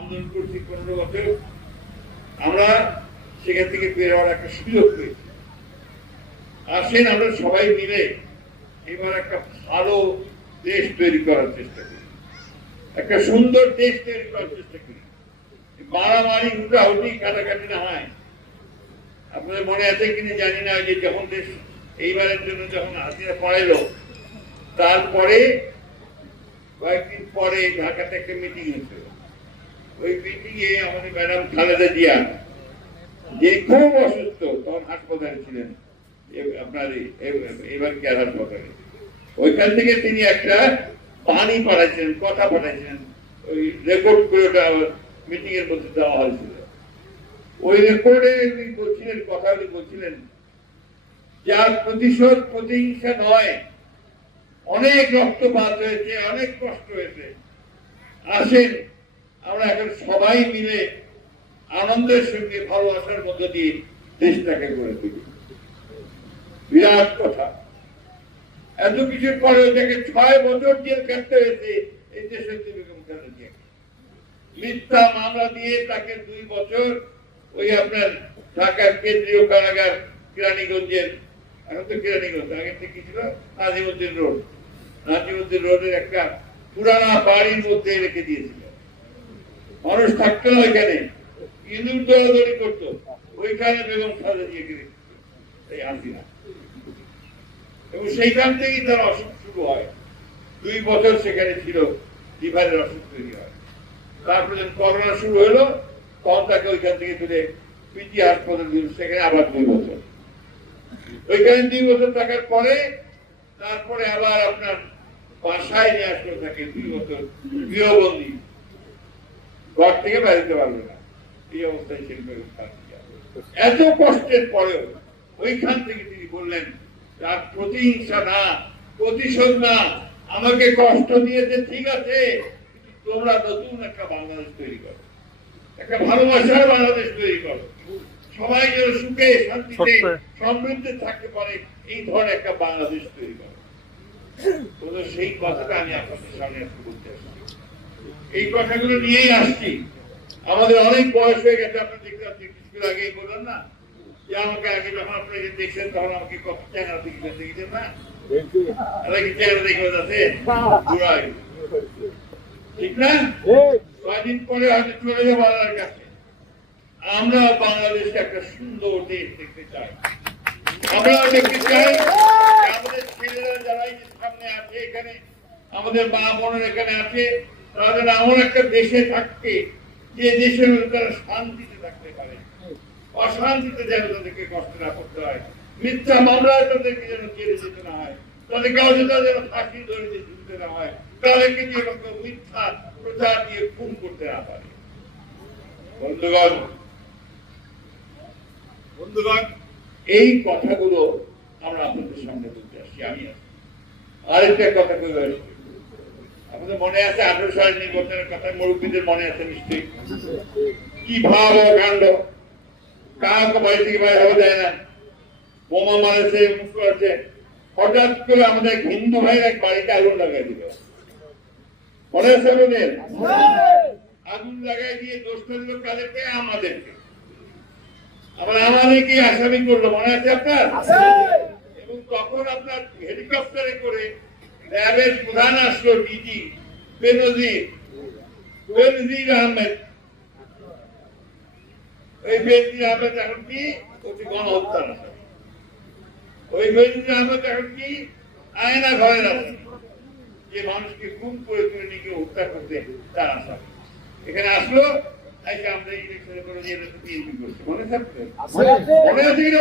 আন্দোলন করছি 15 বছর, আমরা সেখান থেকে বের হওয়ার একটা সুযোগ পেয়েছি। আসেন আমরা সবাই মিলে এবার একটা ভালো দেশ তৈরি করার চেষ্টা করি, একটা সুন্দর দেশ তৈরি করার চেষ্টা করি। মারামারি হুটাহুটি কাটাকাটি না হয়। আপনাদের মনে আছে কিনা জানি না, যে যখন দেশ এইবারের জন্য যখন হাসিনা পড়াইল, তারপরে কয়েকদিন পরে ঢাকাতে একটা মিটিং হয়েছিল। ওই মিটিং এ আমাদের ম্যাডাম খালেদা জিয়া, যে খুব অসুস্থ, তখন হাসপাতালে ছিলেন, আপনার এবার কেয়ার হাসপাতালে, ওইখান থেকে তিনি একটা বাণী পাঠাইছিলেন, কথা পাঠাইছিলেন, ওই রেকর্ড করে ওটা মিটিং এর মধ্যে দেওয়া হয়েছিল। ওই রেকর্ডে উনি বলছিলেন, কথাগুলি বলছিলেন, যার প্রতিশোধ প্রতিহিংসা নয়, অনেক রক্তপাত হয়েছে, অনেক কষ্ট হয়েছে, আসেন আমরা এখন সবাই মিলে আনন্দের সঙ্গে ভালোবাসার মধ্য দিয়ে দেশটাকে গড়ে তুলি। বিরাট কথা। এত কিছুর পরে তাকে 6 বছর জেল কাটতে হয়েছে এই দেশের বেগম খালেদা জিয়াকে। মিথ্যা মামলা দিয়ে তাকে 2 বছর ওই আপনার ঢাকার কেন্দ্রীয় কারাগার কেরানীগঞ্জের, এখন তো কেরানীগঞ্জ, আগে থেকে ছিল নাজিমউদ্দিন রোড, নাজিমউদ্দিন রোডের একটা পুরানা বাড়ির মধ্যে রেখে দিয়েছিল। মানুষ থাকতো না ওইখানে, ইঁদুর দৌড়াদৌড়ি করতো, ওইখানে বেগম খালেদা জিয়াকে রেখেছিল এই হাসিনা। এবং সেইখান থেকেই তার অসুখ শুরু হয়। 2 বছর সেখানে ছিল, লিভারের অসুখ তৈরি হয়। তারপরে যখন করোনা শুরু হলো, তখন তাকে ওইখান থেকে তুলে পিজি হাসপাতাল দিল, সেখানে আবার 2 বছর। ওইখানে 2 বছর থাকার পরে তারপরে আবার আপনার বাসায় নিয়ে আসলো তাকে 2 বছর গৃহবন্দী, ঘর থেকে বেরোতে পারবে না, এই অবস্থায় ছিল বেগম খালেদা জিয়া। এত কষ্টের পরেও ওইখান থেকে তিনি বললেন, তার প্রতিহিংসা না, প্রতিশোধ না, আমাকে কষ্ট দিয়েছে ঠিক আছে, তোমরা নতুন একটা বাংলাদেশ তৈরি করো, একটা ভালোবাসার বাংলাদেশ তৈরি করো, সবাই যেন সুখে শান্তিতে সমৃদ্ধে থাকতে পারে, এই ধরনের একটা বাংলাদেশ তৈরি করো। সেই কথাটা আমি আপনাদের সামনে একটু বলতে আসছি। এই কথাগুলো নিয়েই আসছি। আমাদের অনেক বয়স হয়ে গেছে, আপনার দেখতে পাচ্ছি কিছুদিন আগেই বললেন না যে আমাকে আগে যখন আপনারা দেখছেন তখন আমাকে কত চ্যানেল দেখেছেন না, কি চ্যানেল দেখে যাচ্ছে ঠিক না? কয়েকদিন পরে হয়তো চলে যাবো আল্লাহর কাছে। আমরা বাংলাদেশে একটা সুন্দর দেশ দেখতে চাই। আমরা দেখতে চাই আমাদের ছেলেরা যারা সামনে আছে, এখানে আমাদের মা বোনের এখানে আছে, তাদের এমন একটা দেশে থাকতে, যে দেশে তারা শান্তিতে থাকতে পারে, অশান্তিতে যেন তাদেরকে কষ্ট না করতে হয়, মিথ্যা মামলায় তাদেরকে যেন জেলে যেতে না হয়, তাদের কাউকে যেন ফাঁসি ধরে ঝুলতে না হয়, তাদেরকে যে মিথ্যা প্রচার দিয়ে খুন করতে না পারে। বন্ধুগণ, এই কথাগুলো আমরা আপনাদের সামনে বলতে আসছি। আমি আরেকটা কথা বলে আসছি, আপনাদের মনে আছে 18 সালের নির্বাচনের কথা, মুরব্বীদের মনে আছে নিশ্চয়ই, কি ভাব ও কাণ্ড, কাউকে বাড়ি থেকে বাইরে হওয়া যায় না, বোমা মারেছে, মুখ করেছে, হঠাৎ করে আমাদের হিন্দু ভাইয়ের এক বাড়িতে আগুন লাগাই দিল। মনে আছে আপনাদের? আগুন লাগাই দিয়ে দোষটা দিল কাদেরকে? আমাদেরকে। আবার আমাদেরকে আসামি করলো, মনে আছে আপনার? এবং তখন আপনার হেলিকপ্টারে করে র্যাবের প্রধান আসলো, ডিজি বেনজির আহমেদ। ওই বেনজির আহমেদ এখন কি গণহত্যা, ওই বেনজির আহমেদ এখন কি আয়না ঘরের আছে, যে মানুষকে খুন করে তুলে নিয়ে হত্যা করতে তার আসামি। এখানে আসলো, আমরা ইলেকশনে করে দিয়ে বিএনপি করছে, মনে থাকবে? মনে আছে কিনা?